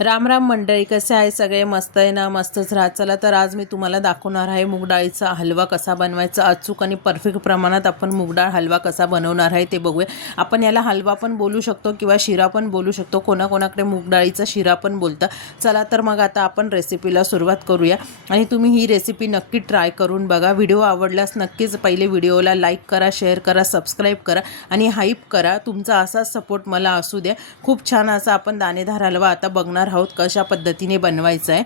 राम राम मंडळी, कसे आहे सगळे? मस्त आहे ना? मस्तच राहा. चला तर आज मी तुम्हाला दाखवणार आहे मूग डाळीचा हलवा कसा बनवायचा. अचूक आणि परफेक्ट प्रमाणात आपण मूग डाळ हलवा कसा बनवणार आहे ते बघूया. आपण याला हलवा पण बोलू शकतो किंवा शिरा पण बोलू शकतो. कोणाकोणाकडे मूग डाळीचा शिरा पण बोलतं. चला तर मग आता आपण रेसिपीला सुरुवात करूया आणि तुम्ही ही रेसिपी नक्की ट्राय करून बघा. व्हिडिओ आवडल्यास नक्कीच पहिले व्हिडिओला लाईक करा, शेअर करा, सबस्क्राईब करा आणि हाईप करा. तुमचा असाच सपोर्ट मला असू द्या. खूप छान असा आपण दाणेदार हलवा आता बघणार आहोत कशा पद्धतीने बनवायचा आहे.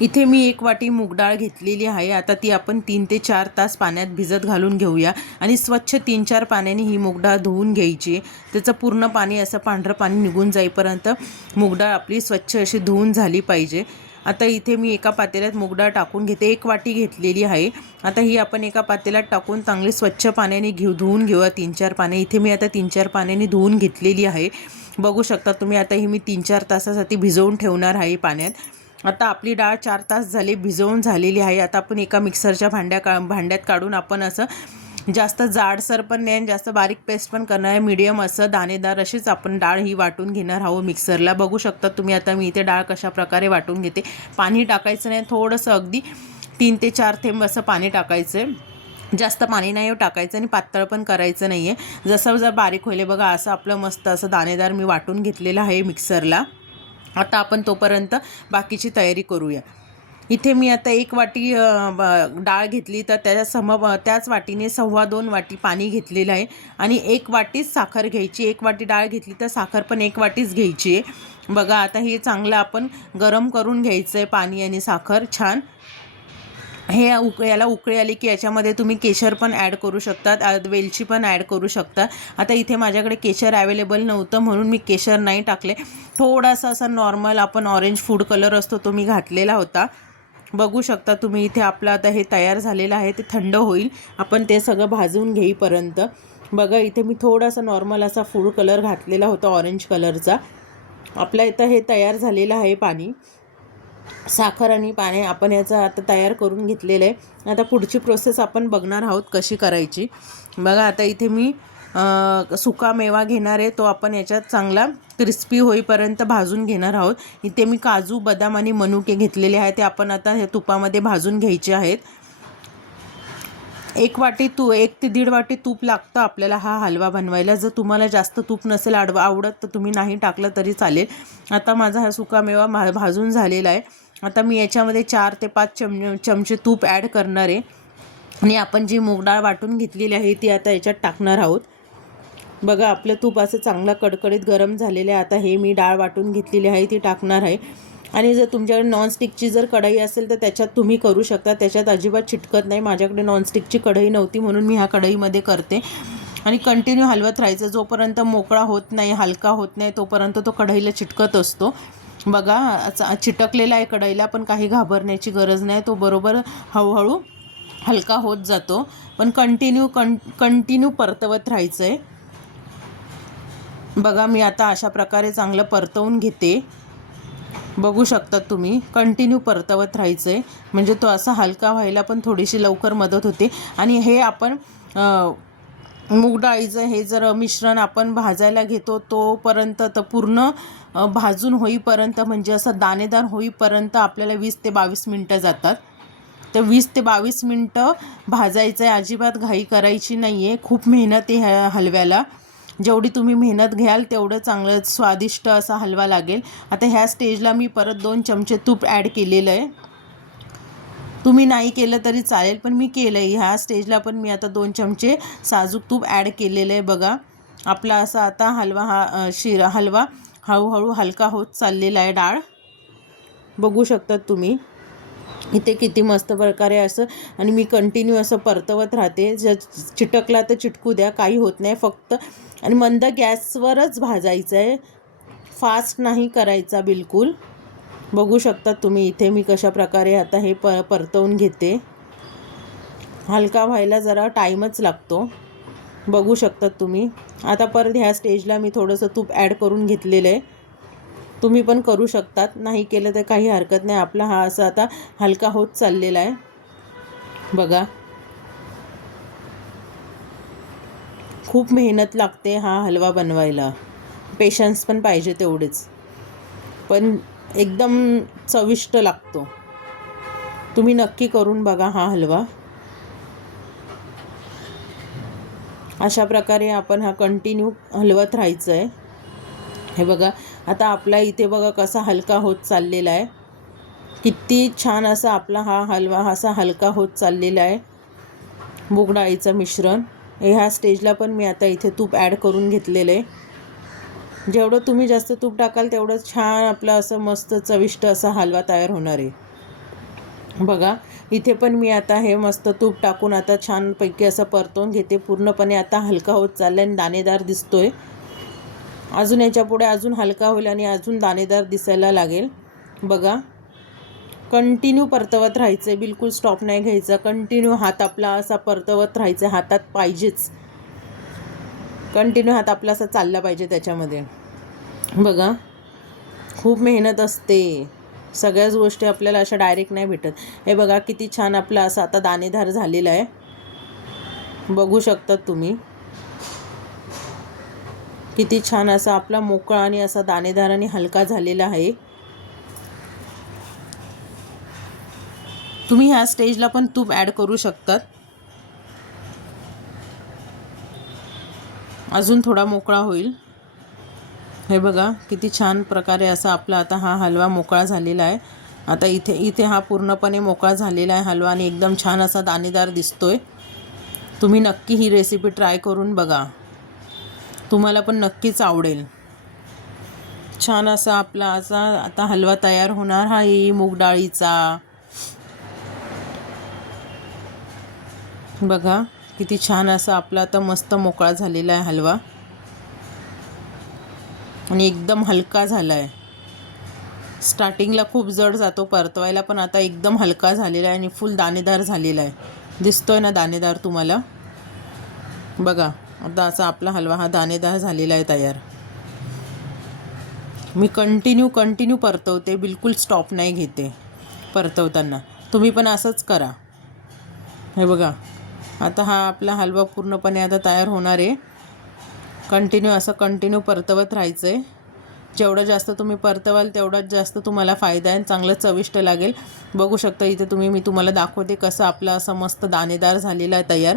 इथे मी 1 वाटी मूग डाळ घेतलेली आहे. आता ती आपण 3 ते 4 तास पाण्यात भिजत घालून घेऊया आणि स्वच्छ 3-4 पाण्याने ही मूग डाळ धुवून घ्यायची. त्याचं पूर्ण पाणी असं पांढरं पाणी निघून जाईपर्यंत मूग डाळ आपली स्वच्छ अशी धुवून झाली पाहिजे. आता इथे मी एका पातेल्यात मूग डाळ टाकून घेते. 1 वाटी घेतलेली आहे. आता ही आपण एका पातेल्यात टाकून चांगली स्वच्छ पाण्याने धुवून घेऊया 3-4 पाने. इथे मी आता 3-4 पाण्याने धुवून घेतलेली आहे. बघू शकता तुम्ही. आता ही मी 3-4 तासासाठी भिजवून ठेवणार आहे पाण्यात. आता आपली डाळ 4 तास झाले भिजवून झालेली आहे. आता आपण एका मिक्सरच्या भांड्यात काढून आपण असं जास्त जाडसर पण नाही आणि जास्त बारीक पेस्ट पण करणार आहे. मीडियम असं दाणेदार अशीच आपण डाळ ही वाटून घेणार आहोत मिक्सरला. बघू शकता तुम्ही. आता मी इथे डाळ कशा प्रकारे वाटून घेते. पाणी टाकायचं नाही, थोडंसं अगदी 3 ते 4 थेंब असं पाणी टाकायचं आहे. जास्त पाणी नाही टाकायचं आणि पातळ पण करायचं नाही आहे. जसं जर बारीक होईल बघा असं आपलं मस्त असं दाणेदार मी वाटून घेतलेलं आहे मिक्सरला. आता आपण तोपर्यंत बाकीची तयारी करूया. इथे मी आता 1 वाटी डाळ घेतली तर त्याच वाटीने 2.25 वाटी पाणी घेतलेलं आहे आणि 1 वाटीच साखर घ्यायची. 1 वाटी डाळ घेतली तर साखर पण 1 वाटीच घ्यायची आहे. बघा आता हे चांगलं आपण गरम करून घ्यायचं आहे पाणी आणि साखर छान. याला उकळी आली की याच्यामध्ये तुम्ही केशर पण ॲड करू शकतात, वेलची पण ॲड करू शकता. आता इथे माझ्याकडे केशर अवेलेबल नव्हतं म्हणून मी केशर नाही टाकले. थोडासा असा नॉर्मल आपण ऑरेंज फूड कलर असतो तो मी घातलेला होता. बघू शकता तुम्ही. इथे आपलं आता हे तयार झालेलं आहे. ते थंड होईल आपण ते सगळं भाजून घेईपर्यंत. बघा इथे मी थोडासा नॉर्मल असा फूड कलर घातलेला होता ऑरेंज कलरचा. आपल्या इथं हे तयार झालेलं आहे पाणी, साखर आणि पाणी आपण याचं आता तयार करून घेतलेलं आहे. आता पुढची प्रोसेस आपण बघणार आहोत कशी करायची. बघा आता इथे मी सुका मेवा घेणार आहे. तो आपण याच्यात चांगला क्रिस्पी होईपर्यंत भाजून घेणार आहोत. इथे मी काजू, बदाम आणि मनुके घेतलेले आहेत. ते आपण आता हे तुपामध्ये भाजून घ्यायचे आहेत. 1 ते 1.5 वाटी तूप लागतं आपल्याला हा हलवा बनवायला. जर तुम्हाला जास्त तूप नसेल आवडत तर तुम्ही नाही टाकलं तरी चालेल. आता माझा हा सुका मेवा भाजून झालेला आहे. आता मी याच्यामध्ये 4 ते 5 चमचे तूप ॲड करणार आहे आणि आपण जी मूग डाळ वाटून घेतलेली आहे ती आता याच्यात टाकणार आहोत. बघा आपलं तूप असं चांगलं कडकडीत गरम झालेलं आहे. आता हे मी डाळ वाटून घेतलेली आहे ती टाकणार आहे. आणि जर तुमच्याकडे नॉनस्टिकची जर कढई असेल तर त्याच्यात तुम्ही करू शकता. त्याच्यात अजिबात चिटकत नाही. माझ्याकडे नॉनस्टिकची कढई नव्हती म्हणून मी ह्या कढईमध्ये करते. आणि कंटिन्यू हलवत राहायचं. जोपर्यंत मोकळा होत नाही, हलका होत नाही तोपर्यंत तो कढईला चिटकत असतो. बघा चिटकलेला आहे कढईला, पण काही घाबरण्याची गरज नाही. तो बरोबर हळूहळू हलका होत जातो. पण कंटिन्यू परतवत राहायचं आहे. बघा मी आता अशा प्रकारे चांगलं परतवून घेते. बघू शकता तुम्ही. कंटिन्यू परतवत राहायचं आहे म्हणजे तो असा हलका व्हायला पण थोडीशी लवकर मदत होते. आणि हे आपण मूग डाळीचं हे जर मिश्रण आपण भाजायला घेतो तोपर्यंत तर पूर्ण भाजून होईपर्यंत म्हणजे असं दाणेदार होईपर्यंत आपल्याला 20 ते 22 मिनटं जातात. तर 20 ते 22 मिनटं भाजायचं आहे. अजिबात घाई करायची नाही आहे. खूप मेहनत आहे ह्या हलव्याला. जेवढी तुम्ही मेहनत घ्याल तेवढं चांगलं स्वादिष्ट असा हलवा लागेल. आता ह्या स्टेजला मी परत 2 चमचे तूप ॲड केलेलं आहे. तुम्ही नाही केलं तरी चालेल पण मी केलं आहे. ह्या स्टेजला पण मी आता 2 चमचे साजूक तूप ॲड केलेलं आहे. बघा आपला असा आता हलवा हळूहळू हलका होत चाललेला आहे. डाळ बघू शकतात तुम्ही. इथे किती मस्त प्रकारे असं. आणि मी कंटिन्यू असं परतवत राहते. जर चिटकला तर चिटकू द्या, काही होत नाही. फक्त आणि मंद गॅसवरच भाजायचं आहे, फास्ट नाही करायचा बिलकुल. बघू शकता तुम्ही. इथे मी कशा प्रकारे आता हे परतवून घेते. हलका व्हायला जरा टाईमच लागतो. बघू शकतात तुम्ही. आता परत ह्या स्टेजला मी थोडंसं तूप ॲड करून घेतलेलं आहे. तुम्ही पण करू शकतात, नाही केलं तर काही हरकत नाही. आपला हा असा आता हलका होत चाललेला आहे. बघा खूप मेहनत लागते हा हलवा बनवायला. पेशन्स पण पाहिजे तेवढेच, पण एकदम चविष्ट लागतो. तुम्ही नक्की करून बघा हा हलवा. अशा प्रकारे आपण हा कंटिन्यू हलवत राहायचं आहे. हे बघा आता आपला इथे बघा कसा हलका होत चाललेला आहे. किती छान असा आपला हा हलवा असा हलका होत चाललेला आहे. मूग डाळीचं मिश्रण ह्या स्टेजला पण मी आता इथे तूप ॲड करून घेतलेलं आहे. जेवढं तुम्ही जास्त तूप टाकाल तेवढं छान आपला असं मस्त चविष्ट असा हलवा तयार होणार आहे. बघा इथे पण मी आता हे मस्त तूप टाकून आता छानपैकी असं परतवून घेते. पूर्णपणे आता हलका होत चालला आणि दाणेदार दिसतोय. अजून याच्या पुढे अजून हलका होईल आणि अजून दाणेदार दिसायला लागेल. बघा कंटिन्यू परतवत राहायचं आहे, बिलकुल स्टॉप नाही घ्यायचा. कंटिन्यू हात आपला असा परतवत राहायचा, हातात पाहिजेच. कंटिन्यू हात आपला असा चालला पाहिजे त्याच्यामध्ये. बघा खूप मेहनत असते, सगळ्याच गोष्टी आपल्याला अशा डायरेक्ट नाही भेटत. हे बघा किती छान आपला असा आता दाणेदार झालेला आहे, बघू शकतात तुम्ही. किती छान असा आपला मोकळा आणि असा दाणेदार आणि हलका झालेला आहे. तुम्ही ह्या स्टेजला पण तूप ॲड करू शकतात. अजून थोडा मोकळा होईल. हे बघा किती छान प्रकारे असा आपला आता हा हलवा मोकळा झालेला आहे. आता इथे हा पूर्णपणे मोकळा झालेला आहे हलवा आणि एकदम छान असा दाणेदार दिसतोय. तुम्ही नक्की ही रेसिपी ट्राय करून बघा, तुम्हाला पण नक्कीच आवडेल. छान असा आपला असा आता हलवा तयार होणार आहे मूग डाळीचा. बघा किती छान असा आपला आता मस्त मोकळा झालेला आहे हलवा आणि एकदम हलका झाला आहे. स्टार्टिंगला खूप जड जातो परतवायला, पण आता एकदम हलका झालेला आहे आणि फुल दाणेदार झालेला आहे. दिसतोय ना दाणेदार तुम्हाला? बघा आता असा आपला हलवा हा दाणेदार झालेला आहे तयार. मी कंटिन्यू परतवते, बिलकुल स्टॉप नाही घेते परतवताना. तुम्ही पण असंच करा. हे बघा आता हा आपला हलवा पूर्णपणे आता तयार होणार आहे. कंटिन्यू परतवत राहायचं आहे. जेवढं जास्त तुम्ही परतवाल तेवढाच जास्त तुम्हाला फायदा आहे, चांगलं चविष्ट लागेल. बघू शकता इथे मी तुम्हाला दाखवते कसं आपला असं मस्त दाणेदार झालेला आहे तयार.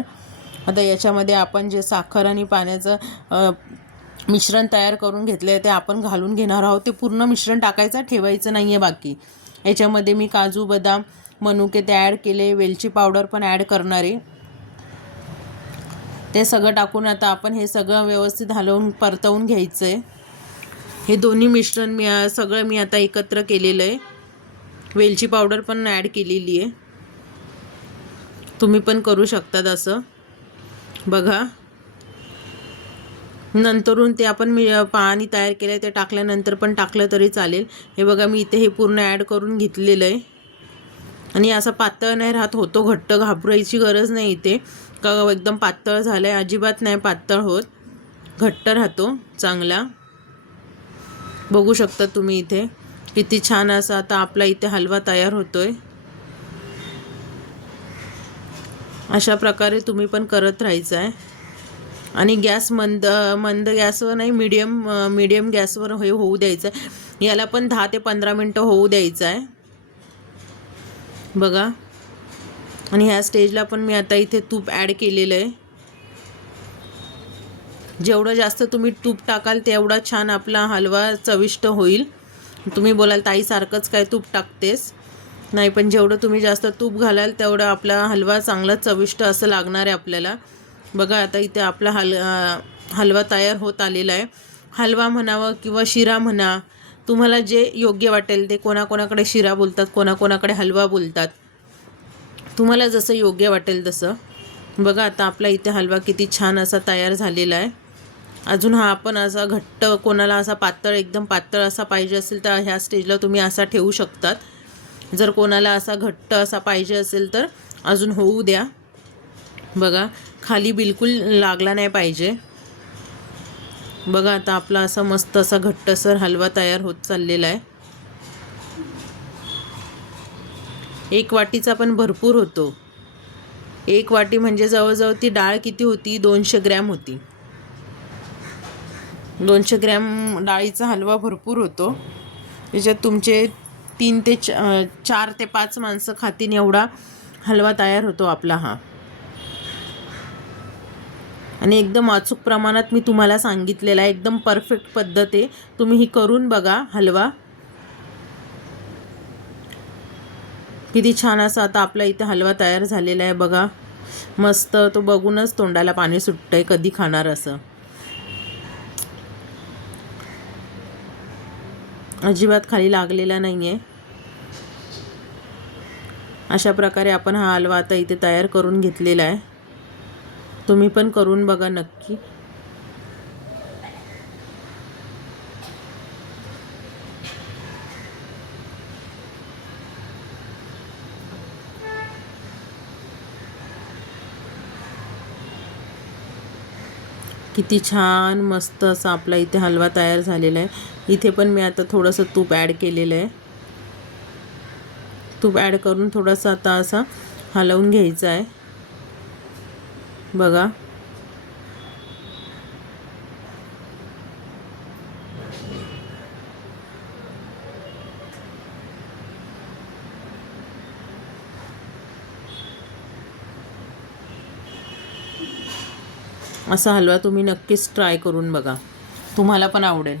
आता याच्यामध्ये आपण जे साखर आणि पाण्याचं मिश्रण तयार करून घेतलं आहे ते आपण घालून घेणार आहोत. ते पूर्ण मिश्रण टाकायचं, ठेवायचं नाही आहे बाकी. याच्यामध्ये मी काजू बदाम मनुके ते ॲड केले, वेलची पावडर पण ॲड करणार आहे. ते सगळं टाकून आता आपण हे सगळं व्यवस्थित हलवून परतवून घ्यायचं आहे. हे दोन्ही मिश्रण सगळं मी आता एकत्र केलेलं आहे. वेलची पावडर पण ॲड केलेली आहे. तुम्ही पण करू शकतात असं. बघा नंतरून ते आपण पाणी तयार केलं आहे ते टाकल्यानंतर पण टाकलं तरी चालेल. हे बघा मी इथे हे पूर्ण ॲड करून घेतलेलं आहे आणि असं पातळ नाही राहत, होतो घट्ट. घाबरायची गरज नाही इथे का एकदम पातळ झालं आहे, अजिबात नाही पातळ होत, घट्ट राहतो चांगला. बघू शकता तुम्ही इथे किती छान असा आता आपला इथे हलवा तयार होतोय. अशा प्रकारे तुम्ही पण करत राहायचं आहे आणि गॅस मंद गॅसवर नाही, मीडियम गॅसवर हे होऊ द्यायचं आहे. याला पण 10 ते 15 मिनटं होऊ द्यायचं आहे. बघा आणि ह्या स्टेजला पण मी आता इथे तूप ॲड केलेलं आहे. जेवढं जास्त तुम्ही तूप टाकाल तेवढा छान आपला हलवा चविष्ट होईल. तुम्ही बोलाल ताई सारखंच काय तूप टाकतेस, नाही पण जेवढं तुम्ही जास्त तूप घालाल तेवढा आपला हलवा चांगला चविष्ट असं लागणार आहे आपल्याला. बघा आता इथे आपला हलवा तयार होत आलेला आहे. हलवा म्हणावं किंवा शिरा म्हणा, तुम्हाला जे योग्य वाटेल ते. कोणाकोणाकडे शिरा बोलतात, कोणाकोणाकडे हलवा बोलतात, तुम्हाला जसं योग्य वाटेल तसं. बघा आता आपला इथे हलवा किती छान असा तयार झालेला आहे. अजून हा आपण असा घट्ट, कोणाला असा पातळ, एकदम पातळ असा पाहिजे असेल तर ह्या स्टेजला तुम्ही असा ठेवू शकतात. जर कोणाला असा घट्ट असा पाहिजे असेल तर अजून होऊ द्या. बघा खाली बिलकुल लागला नाही पाहिजे. बघा आता आपला असा मस्त असा घट्टसर हलवा तयार होत चाललेला आहे. 1 वाटीचा पण भरपूर होतो. 1 वाटी म्हणजे जवळजवळ ती डाळ किती होती, 200 ग्रॅम होती. 200 ग्रॅम डाळीचा हलवा भरपूर होतो. त्याच्यात तुमचे 4 ते 5 माणसं खातीन एवढा हलवा तयार होतो आपला हा. आणि एकदम अचूक प्रमाणात मी तुम्हाला सांगितलेला आहे, एकदम परफेक्ट पद्धत आहे. तुम्ही ही करून बघा हलवा. किती छान असा आता आपला इथे हलवा तयार झालेला आहे बघा. मस्त, तो बघूनच तोंडाला पाणी सुटतंय कधी खाणार असं. अजिबात खाली लागलेला नाही आहे. अशा प्रकारे आपण हा हलवा आता इथे तयार करून घेतलेला आहे. तुम्ही पण करून बघा नक्की. किती छान मस्त असा आपला इथे हलवा तयार झालेला आहे. इथे पण मी आता थोडंसं तूप ॲड केलेलं आहे. तूप ॲड करून थोडंसं आता असं हलवून घ्यायचं आहे बघा. असा हलवा तुम्ही नक्कीच ट्राय करून बघा, तुम्हाला पण आवडेल.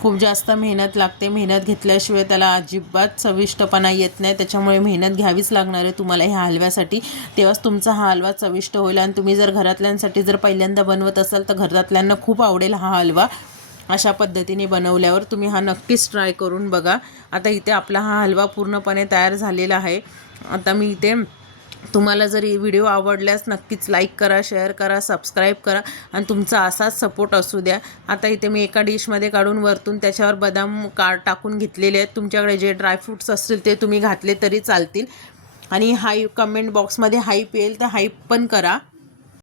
खूप जास्त मेहनत लागते. मेहनत घेतल्याशिवाय त्याला अजिबात चविष्टपणा येत नाही. त्याच्यामुळे मेहनत घ्यावीच लागणार आहे तुम्हाला ह्या हलव्यासाठी. तेव्हाच तुमचा हा हलवा चविष्ट होईल. आणि तुम्ही जर घरातल्यांसाठी जर पहिल्यांदा बनवत असाल तर घरातल्यांना खूप आवडेल हा हलवा. अशा पद्धतीने बनवल्यावर तुम्ही हा नक्कीच ट्राय करून बघा. आता इथे आपला हा हलवा पूर्णपणे तयार झालेला आहे. आता मी इथे तुम्हाला जर ही व्हिडिओ आवडल्यास नक्कीच लाईक करा, शेअर करा, सबस्क्राईब करा आणि तुमचा असाच सपोर्ट असू द्या. आता इथे मी एका डिशमध्ये काढून वरतून त्याच्यावर बदाम टाकून घेतलेले आहेत. तुमच्याकडे जे ड्रायफ्रूट्स असतील ते तुम्ही घातले तरी चालतील. आणि कमेंट बॉक्समध्ये हाईप येईल तर हाईप पण करा.